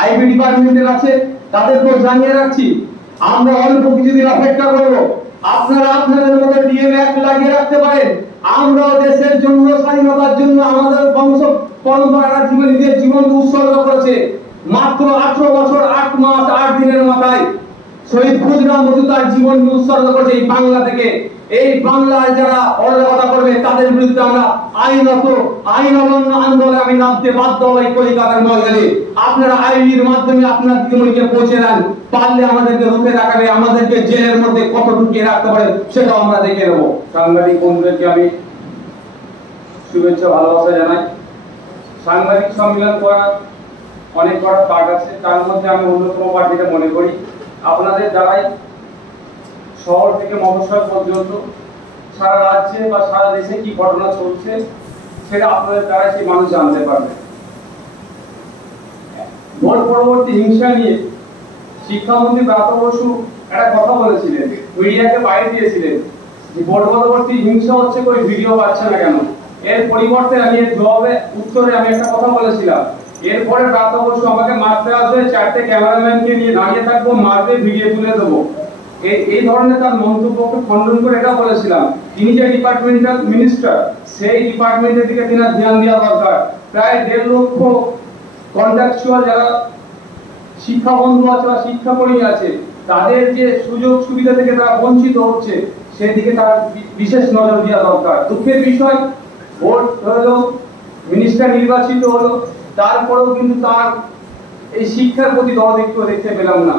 IB ডিপার্টমেন্টের আছে, তাদেরকেও জানিয়ে রাখছি আমরা অল্প কিছুদিন অপেক্ষা করব। আপনারা আপনাদের মতো ডিএনএ এক লাগিয়ে রাখতে পারেন। আমরাও দেশের জন্য, স্বাধীনতার জন্য আমাদের বংশ পরম্পরাটা নিজের জীবন উৎসর্গ করেছে। মাত্র 18 বছর 8 মাস 8 দিনের মাথায় শহীদ ক্ষুদিরাম বসু তার জীবন উৎসর্গ করেছে এই বাংলা থেকে। এই বাংলায় যারা অরাজকতা করবে তাদের বিরুদ্ধে আমরা আইন অমান্য আন্দোলনে আমি নামতে বাধ্য হই কলিকাতার ময়দানে। আপনারা আইনের মাধ্যমে আপনার দিদিমণিকে পৌঁছে দেন, পারলে আমাদেরকে রুখে রাখাবে, আমাদেরকে জেলের মধ্যে কত ঢুকিয়ে রাখতে পারে সেটাও আমরা দেখে নেবো। সাংবাদিক বন্ধুদেরকে আমি শুভেচ্ছা ভালোবাসা জানাই। সাংবাদিক সম্মেলন করার অনেক করার পার্ট আছে, তার মধ্যে আমি অন্যতম পার্ট যেটা মনে করি, আপনাদের দ্বারাই শহর থেকে মফস্বল পর্যন্ত সারা রাজ্যে বা সারা দেশে কি ঘটনা চলছে সেটা আপনাদের দ্বারাই সেই মানুষ জানতে পারবে। ভোট পরবর্তী হিংসা নিয়ে শিক্ষামন্ত্রী ব্রাত্য বসু একটা কথা বলেছিলেন, মিডিয়াকে বাইরে দিয়েছিলেন যে ভোট পরবর্তী হিংসা হচ্ছে, কই ভিডিও পাচ্ছে না কেন। এর পরিবর্তে আমি এর জবাবে উত্তরে আমি একটা কথা বলেছিলাম, এরপরে ব্রাত্য বসু আমাকে মারতে আসবে, 4টে ক্যামেরাম্যানকে নিয়ে দাঁড়িয়ে থাকবো, মারবে, ভিডিও তুলে দেবো। এই ধরনের তার মন্তব্যকে খণ্ডন করে এটা বলেছিলাম, তিনি যে ডিপার্টমেন্টাল মিনিস্টার সেই ডিপার্টমেন্টের দিকে তিনি ধ্যান দেওয়া দরকার। প্রায় 1.5 লক্ষ কন্ট্রাকচুয়াল যারা শিক্ষা বন্ধু আছে বা শিক্ষাকর্মী আছে তাদের যে সুযোগ সুবিধা থেকে তারা বঞ্চিত হচ্ছে সেদিকে তার বিশেষ নজর দেওয়া দরকার। দুঃখের বিষয়, ভোট হলো, মিনিস্টার নির্বাচিত হলো, তারপরেও কিন্তু তার এই শিক্ষার প্রতি দরদ একটু দেখতে পেলাম না।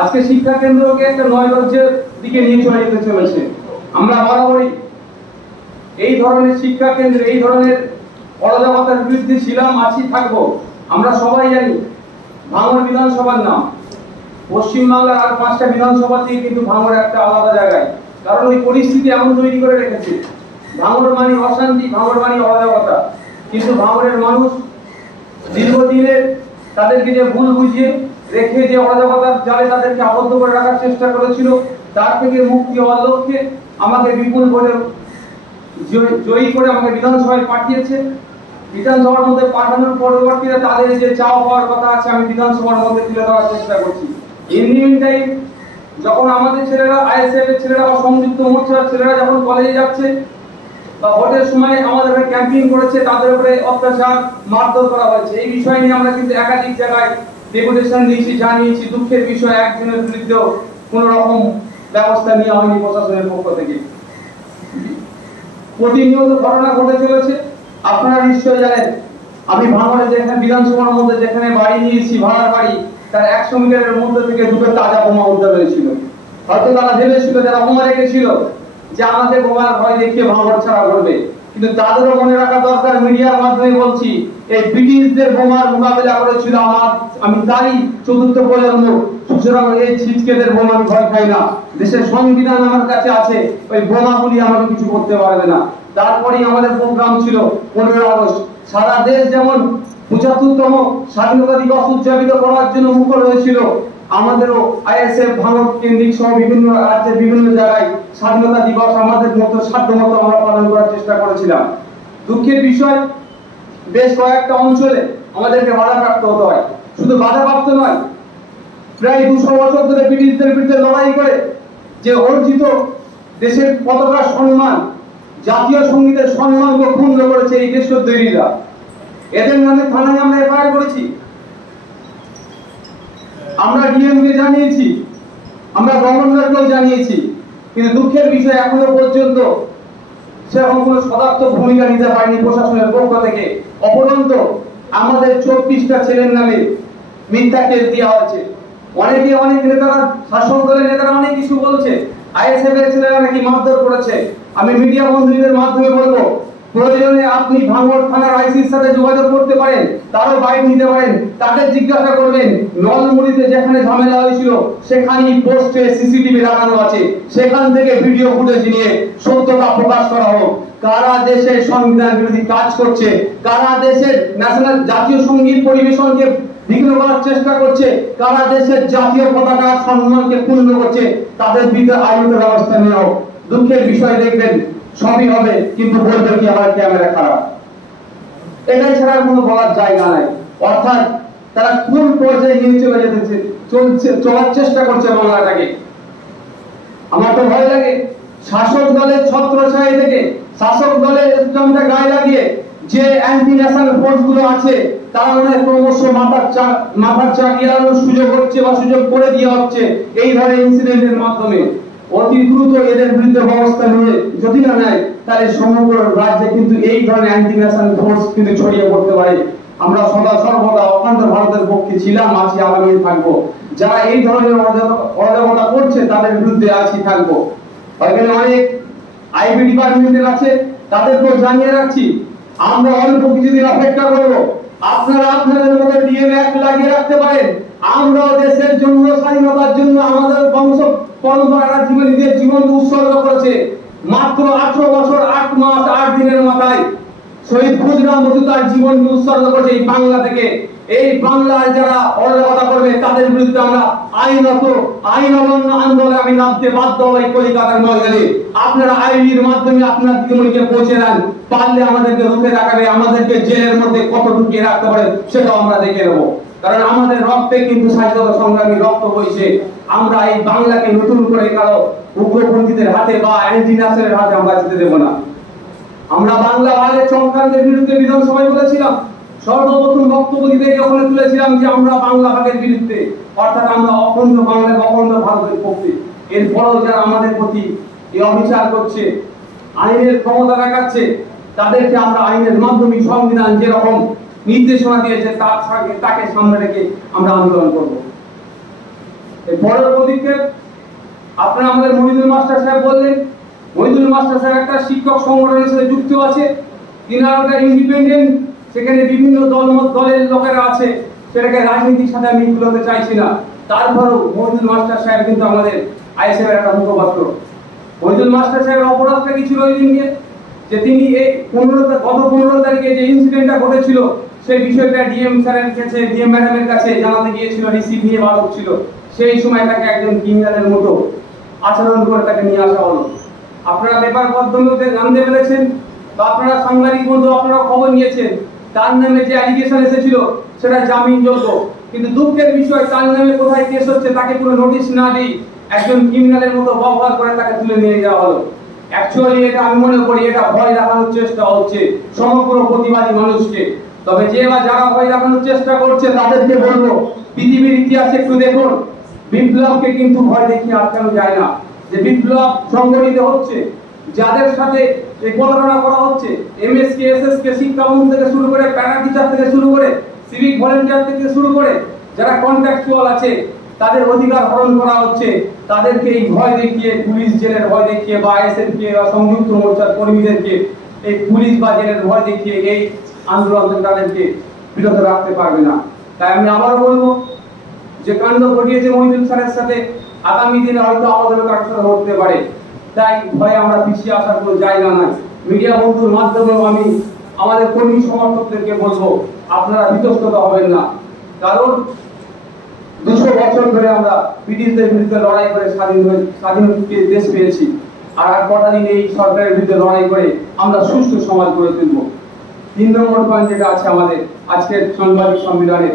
আজকে শিক্ষা কেন্দ্রকে একটা নৈরাজ্যের দিকে নিয়ে চলে যেতে চলেছে। আমরা বরাবরই এই ধরনের শিক্ষা কেন্দ্রে এই ধরনের অরাজকতার বিরুদ্ধে ছিলাম, আছি, থাকবো। আমরা সবাই জানি ভাঙড় বিধানসভার নাম, পশ্চিমবাংলার আর 5টা বিধানসভা থেকে কিন্তু ভাঙড় একটা আলাদা জায়গায়, কারণ ওই পরিস্থিতি এমন তৈরি করে রেখেছে। ভাঙড় মানে অশান্তি, ভাঙড় মানে অরাজকতা, কিন্তু ভাঙড়ের মানুষ দীর্ঘদিনের তাদেরকে যে ভুল বুঝিয়ে রেখে যে অরাজকতার জালে তাদেরকে আবদ্ধ করে রাখার চেষ্টা করেছিল, তার থেকে মুক্তি হওয়ার লক্ষ্যে আমাকে বিপুল ভোটে জয়ী করে আমাকে বিধানসভায় পাঠিয়েছে। বিধানসভার মধ্যে পাঠানোর পরবর্তীতে তাদের যে চাওয়া পাওয়ার কথা আছে আমি বিধানসভার মধ্যে তুলে দেওয়ার চেষ্টা করছি। ইন দি মিন টাইম যখন আমাদের ছেলেরা, আইএসএফ এর ছেলেরা বা সংযুক্ত মোর্চার ছেলেরা যখন কলেজে যাচ্ছে বা ভোটের সময় আমাদের ক্যাম্পিং করেছে, তাদের উপরে অত্যাচার মারধর করা হয়েছে। এই বিষয় নিয়ে আমরা কিন্তু একাধিক জায়গায় ডেপুটেশন দিয়েছি, জানিয়েছি। দুঃখের বিষয়, একজনের বিরুদ্ধেও কোন রকম ব্যবস্থা নেওয়া হয়নি প্রশাসনের পক্ষ থেকে। প্রতিনিয়ত ঘটনা ঘটে চলেছে। আপনারা নিশ্চয় জানেন, আমি ভাঙড়ে যেখানে বিধানসভার মধ্যে যেখানে বাড়ি নিয়েছি, ভাড়ার বাড়ি, তার 100 মিটারের মধ্যে থেকে 2টো তাজা বোমা উদ্ধার হয়েছিল। হয়তো তারা ভেবেছিল, যারা বোমা রেখেছিল, যে আমাদের বোমার ভয় দেখিয়ে ভাঙড় ছাড়া করবে, কিন্তু তাদেরও মনে রাখা দরকার, মিডিয়ার মাধ্যমে বলছি, এই ব্রিটিশদের বোমার মোকাবিলা করেছিল আমি তারই 4র্থ প্রজন্ম। সুতরাং এই ছিচকেদের বোমা আমি ভয় খাই না। দেশের সংবিধান আমার কাছে আছে, ওই বোমাগুলি আমাকে কিছু করতে পারবে না। তারপরেই আমাদের প্রোগ্রাম ছিল 15 আগস্ট। সারা দেশ যেমন 75তম স্বাধীনতা দিবস উদযাপিত করার জন্য মুখর হয়েছিল, আমাদেরও আইএসএফ ভাঙড় কেন্দ্রিক সহ বিভিন্ন রাজ্যের বিভিন্ন জায়গায় স্বাধীনতা দিবস আমাদের মতো সাধ্যমতো আমরা পালন করার চেষ্টা করেছিলাম। দুঃখের বিষয়, বেশ কয়েকটা অঞ্চলে আমাদেরকে বাধাপ্রাপ্ত হতে হয়। শুধু বাধাপ্রাপ্ত নয়, প্রায় 200 বছর ধরে ব্রিটিশদের বিরুদ্ধে লড়াই করে যে অর্জিত দেশের পতাকার সম্মান, জাতীয় সঙ্গীতের সম্মানকে ক্ষুণ্ণ করেছে এই দেশদ্রোহীরা। এদের নামে থানায় আমরা এফআইআর করেছি, আমরা ডিএমকে জানিয়েছি, আমরা গভর্নরকেও জানিয়েছি, কিন্তু দুঃখের বিষয় এখনো পর্যন্ত সেরকম কোনো সদার্থক ভূমিকা নিতে পারেনি প্রশাসনের পক্ষ থেকে। অপরন্ত আমাদের 24টা ছেলের নামে মিথ্যা কেস দেওয়া হয়েছে। অনেক নেতারা, শাসক দলের নেতারা অনেক কিছু বলছে, আইএসএফ এর ছেলেরা নাকি মারধর করেছে। আমি মিডিয়া বন্ধুদের মাধ্যমে বলবো, প্রয়োজনে আপনি ভাঙড় থানার আইসির সাথে যোগাযোগ করতে পারেন, তারও বাইট নিতে পারেন, তাদের জিজ্ঞাসা করবেন নলমুড়িতে যেখানে ঝামেলা হয়েছিল সেখানেই পোস্টে সিসিটিভি লাগানো আছে, সেখান থেকে ভিডিও ফুটেজ নিয়ে সত্যতা প্রকাশ করা হোক। কারা দেশের সংবিধান বিরোধী কাজ করছে, কারা দেশের ন্যাশনাল জাতীয় সঙ্গীত পরিবেশনকে বিঘ্ন করার চেষ্টা করছে, কারা দেশের জাতীয় পতাকার সম্মানকে ক্ষুণ্ণ করছে, তাদের বিরুদ্ধে আইনত ব্যবস্থা নেওয়া হোক। দুঃখের বিষয়, দেখবেন সবই হবে, কিন্তু বলবে কি আমার ক্যামেরা খারাপ। এটাই ছাড়া কোনো বলার জায়গা নাই। অর্থাৎ তারা কোন পর্যায়ে নিয়ে চলে যেতেছে চলার চেষ্টা করছে বাংলাটাকে। আমার তো ভয় লাগে শাসক দলের ছত্রছায়া থেকে, শাসক দলের ইসলামটা গায়ে লাগিয়ে যে অ্যান্টি ন্যাশনাল ফোর্স গুলো আছে তারা মনে হয় ক্রমশ মাথার চা গিরানোর সুযোগ হচ্ছে বা সুযোগ করে দেওয়া হচ্ছে এই ধরনের ইনসিডেন্টের মাধ্যমে। অতি দ্রুত এদের বিরুদ্ধে ব্যবস্থা নিয়ে যদি না নেয় তাহলে সমগ্র রাজ্যে কিন্তু এই ধরনের অ্যান্টি ন্যাশনাল ফোর্স কিন্তু ছড়িয়ে পড়তে পারে। আমরা সদা সর্বদা অখণ্ড ভারতের পক্ষে ছিলাম, আছি, আগামী থাকবো। যারা এই ধরনের অরাজকতা করছে তাদের বিরুদ্ধে আছি, থাকবো। এখানে অনেক আইবি ডিপার্টমেন্টের আছে, তাদেরকেও জানিয়ে রাখছি আমরা অল্প কিছুদিন অপেক্ষা করবো। আপনারা আপনাদের মধ্যে ডিএনএ লাগিয়ে রাখতে পারেন। আমরাও দেশের জন্য, স্বাধীনতার জন্য আমাদের বংশ পরম্পরাটা নিজের জীবন উৎসর্গ করেছে। মাত্র 18 বছর 8 মাস 8 দিনের মাথায় শহীদ ক্ষুদিরাম মজুমদার জীবন উৎসর্গ করেছে এই বাংলা থেকে। এই বাংলায় যারা অরাজকতা করবে তাদের বিরুদ্ধে আমরা আইন অমান্য আন্দোলনে আমি নামতে বাধ্য হই কলিকাতার ময়দানে। আপনারা আইনের মাধ্যমে আপনার দিদিমণিকে পৌঁছে দেন, পারলে আমাদেরকে রুখে রাখাবে, আমাদেরকে জেলের মধ্যে কত ঢুকিয়ে রাখতে পারে সেটাও আমরা দেখে নেবো। কারণ আমাদের রক্তে কিন্তু স্বাধীনতা সংগ্রামী রক্ত বইছে। আমরা এই বাংলাকে নতুন করে কারো উগ্রপন্থীদের হাতে বা অ্যান্টি ন্যাশনালের হাতে আমরা যেতে দেব না। আমরা বাংলা ভাগের চক্রান্তের বিরুদ্ধে বিধানসভায় বলেছিলাম, সর্বপ্রথম বক্তব্য দিতে ওখানে তুলেছিলাম যে আমরা বাংলা ভাগের বিরুদ্ধে, অর্থাৎ আমরা অখণ্ড বাংলা, অখণ্ড ভারতের পক্ষে। এরপরেও যারা আমাদের প্রতি এই অবিচার করছে, আইনের ক্ষমতা দেখাচ্ছে, তাদেরকে আমরা আইনের মাধ্যমে সংবিধান যেরকম নির্দেশনা দিয়েছে তাকে সামনে রেখে আমরা আন্দোলন করব। এই পরের পদক্ষেপ আপনারা আমাদের মহিদুল মাস্টার সাহেব বললেন। মহিদুল মাস্টার সাহেব একটা শিক্ষক সংগঠনের সাথে যুক্ত আছে, তিনি একটা ইন্ডিপেন্ডেন্ট, সেখানে বিভিন্ন দলের লোকেরা আছে, সেটাকে রাজনীতির সাথে আমি মিলাতে চাইছি না। তারপরেও মহিদুল মাস্টার সাহেব কিন্তু আমাদের আইএসএফ এর একটা মুখপাত্র। মহিদুল মাস্টার সাহেবের অপরাধটা কি ছিল ওই দিনকে, যে তিনি এই গত 15 তারিখে যে ইনসিডেন্টটা ঘটেছিল সেই বিষয়টা ডিএম স্যারের কাছে, ডিএম ম্যাডামের কাছে জানাতে গিয়েছিল, রিসিভ নিয়ে বার হচ্ছিল। সেই সময় তাকে একজন ক্রিমিনালের মতো আচরণ করে তাকে নিয়ে আসা হলো। আপনারা পেপার মাধ্যমে জানতে পেরেছেন বা আপনারা সাংবাদিক বন্ধু আপনারা খবর নিয়েছেন, তার নামে যে অ্যালিগেশন এসেছিল সেটা জামিনযোগ্য, কিন্তু দুঃখের বিষয় তার নামে কোথায় কেস হচ্ছে তাকে কোনো নোটিশ না দিয়ে একজন ক্রিমিনালের মতো ব্যবহার করে তাকে তুলে নিয়ে যাওয়া হলো। অ্যাকচুয়ালি এটা আমি মনে করি এটা ভয় দেখানোর চেষ্টা হচ্ছে সমগ্র প্রতিবাদী মানুষকে। তবে যে বা যারা ভয় দেখানোর চেষ্টা করছে তাদেরকে বলবো, পৃথিবীর ইতিহাস একটু দেখুন, বিপ্লবকে কিন্তু ভয় দেখিয়ে আটকানো যায় না। যে বিপ্লব সংগঠিত হচ্ছে, যাদের সাথে এই প্রতারণা করা হচ্ছে, এমএসকে, এসএসকে, শিক্ষামন্ত্রী থেকে শুরু করে, প্যারা টিচার থেকে শুরু করে, সিভিক ভলেন্টিয়ার থেকে শুরু করে যারা কন্ট্রাকচুয়াল আছে তাদের অধিকার হরণ করা হচ্ছে। তাদেরকে এই ভয় দেখিয়ে, পুলিশ জেলের ভয় দেখিয়ে বা আইএসএফকে বা সংযুক্ত মোর্চার কর্মীদেরকে এই পুলিশ বা জেলের ভয় দেখিয়ে এই আন্দোলন তাদেরকে বিরত রাখতে পারবে না। তাই আমি আবারও বলবো যে কাণ্ড ঘটিয়েছে মহিদুল স্যারের সাথে, আগামী দিনে হয়তো আমাদেরও কারোর সাথে ঘটতে পারে। তাই ভয়ে আমরা পিছিয়ে আসার কোনো জায়গা নাই। মিডিয়া বন্ধুর মাধ্যমেও আমি আমাদের কর্মী সমর্থকদেরকে বলবো আপনারা বিতস্ততা হবেন না। কারণ 200 বছর ধরে আমরা ব্রিটিশদের বিরুদ্ধে লড়াই করে স্বাধীন দেশ পেয়েছি, আর কটা দিন এই সরকারের বিরুদ্ধে লড়াই করে আমরা সুষ্ঠু সমাজ গড়ে তুলব। 3 নম্বর পয়েন্ট যেটা আছে আমাদের আজকের সাংবাদিক সম্মেলনে,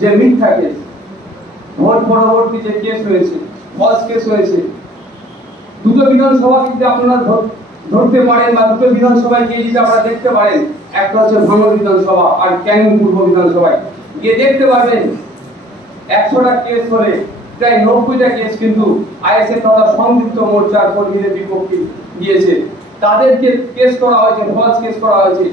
যে মিথ্যা কেস, ভোট পরবর্তী যে কেস হয়েছে, ফলস কেস হয়েছে, দুটো বিধানসভা যদি আপনারা ধরতে পারেন বা দুটো বিধানসভায় গিয়ে যদি আপনারা দেখতে পারেন, একটা হচ্ছে ভাঙড় বিধানসভা আর ক্যানিং পূর্ব বিধানসভায় গিয়ে দেখতে পাবেন 100টা কেস হলে প্রায় 90টা কেস কিন্তু আইএসএফ তথা সংযুক্ত মোর্চার কর্মীদের বিপক্ষে গিয়েছে। তাদেরকে কেস করা হয়েছে, ফলস কেস করা হয়েছে।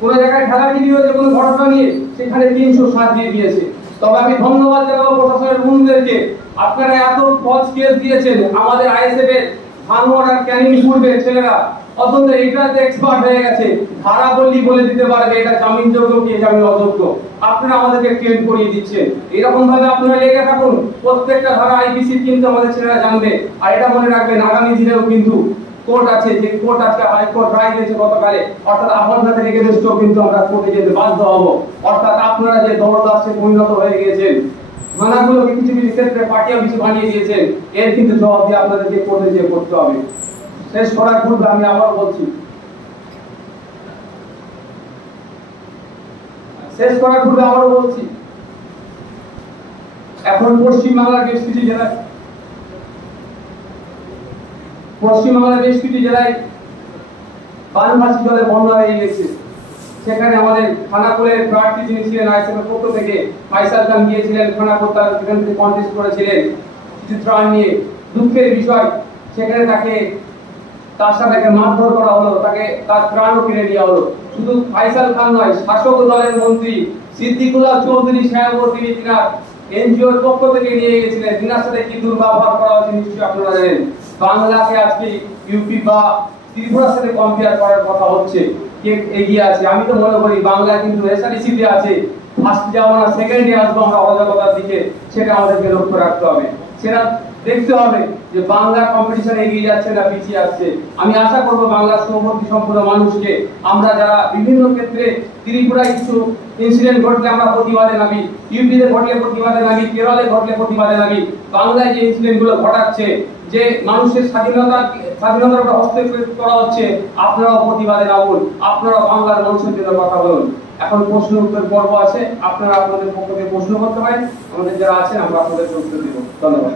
কোনো জায়গায় ঠেলাঠেলি হয়েছে কোনো ঘটনা নিয়ে, সেখানে 307 দিয়ে দিয়েছে। তবে আমি ধন্যবাদ জানাবো প্রশাসনের বন্ধুদেরকে, আপনারা এত ফলস কেস দিয়েছেন। আমাদের আইএসএফ এর ভাঙড় আর ক্যানিং পূর্বের ছেলেরা অত্যন্ত এটাতে এক্সপার্ট হয়ে গেছে, ধারা বলে দিতে পারবে এটা জামিনযোগ্য কি জামিন অযোগ্য। আপনারা আমাদেরকে ট্রেন করিয়ে দিচ্ছেন। এরকম ভাবে আপনারা লেগে থাকুন, প্রত্যেকটা ধারা আইপিসি কিন্তু আমাদের ছেলেরা জানবে। আর এটা মনে রাখবেন, আগামী দিনেও কিন্তু কোর্ট আছে, যে কোর্ট আজকে হাইকোর্ট রায় দিয়েছে গতকালে, অর্থাৎ আপনাদের এগেইনস্টেও কিন্তু আমরা কোর্টে যেতে বাধ্য হব। অর্থাৎ আপনারা যে দলদাসে পরিণত হয়ে গিয়েছেন, থানাগুলোকে কিছু কিছু ক্ষেত্রে পার্টি অফিস বানিয়ে দিয়েছেন, এর কিন্তু জবাব দিয়ে আপনাদেরকে কোর্টে যেয়ে করতে হবে। শেষ করার পূর্বে আমি আবার বলছি, এখন পশ্চিমবাংলার বেশ কিছু জেলায় বানভাসী জলে বন্যা হয়ে গেছে। সেখানে আমাদের খানাকুলের প্রার্থী যিনি ছিলেন আইএসএফের পক্ষ থেকে ফাইসাল খান গিয়েছিলেন খানাকুল, তার সেখান থেকে কন্টেস্ট করেছিলেন কিছু ত্রাণ নিয়ে। দুঃখের বিষয়, সেখানে তার সাথে মারধর করা হলো, তার ত্রাণও কিনে নেওয়া হলো। শুধু ফাইসাল খান নয়, শাসক দলের মন্ত্রী সিদ্দিকুল্লাহ চৌধুরী সাহেব তিনি এনজিওর পক্ষ থেকে নিয়ে গেছিলেন। তিনার সাথে কি দুর্ব্যবহার করা হচ্ছে নিশ্চয়ই আপনারা জানেন। বাংলাকে আজকে ইউপি বা ত্রিপুরার সাথে কম্পেয়ার করার কথা হচ্ছে, কে এগিয়ে আছে? আমি তো মনে করি বাংলা কিন্তু এসআরসিতে আছে, ফার্স্ট যাবো না সেকেন্ডে আসবো আমরা অজাগতার দিকে, সেটা আমাদেরকে লক্ষ্য রাখতে হবে। সেটা দেখতে হবে যে বাংলা কম্পিটিশনে এগিয়ে যাচ্ছে না পিছিয়ে আসছে। আমি আশা করব বাংলার সৌমতি সম্পূর্ণ মানুষকে, আমরা যারা বিভিন্ন ক্ষেত্রে ত্রিপুরায় কিছু ইনসিডেন্ট ঘটলে আমরা প্রতিবাদে নামি, ইউপিতে ঘটলে প্রতিবাদে নামি, কেরলে ঘটলে প্রতিবাদে নামি, বাংলায় যে ইনসিডেন্ট গুলো ঘটাচ্ছে, যে মানুষের স্বাধীনতার উপর হস্তক্ষেপ করা হচ্ছে, আপনারাও প্রতিবাদে নামুন, আপনারা বাংলার মানুষের জন্য কথা বলুন। এখন প্রশ্ন উত্তর পর্ব আছে, আপনারা আপনাদের পক্ষ থেকে প্রশ্ন করতে পারেন, আমাদের যারা আছেন আমরা আপনাদের উত্তর দেব। ধন্যবাদ।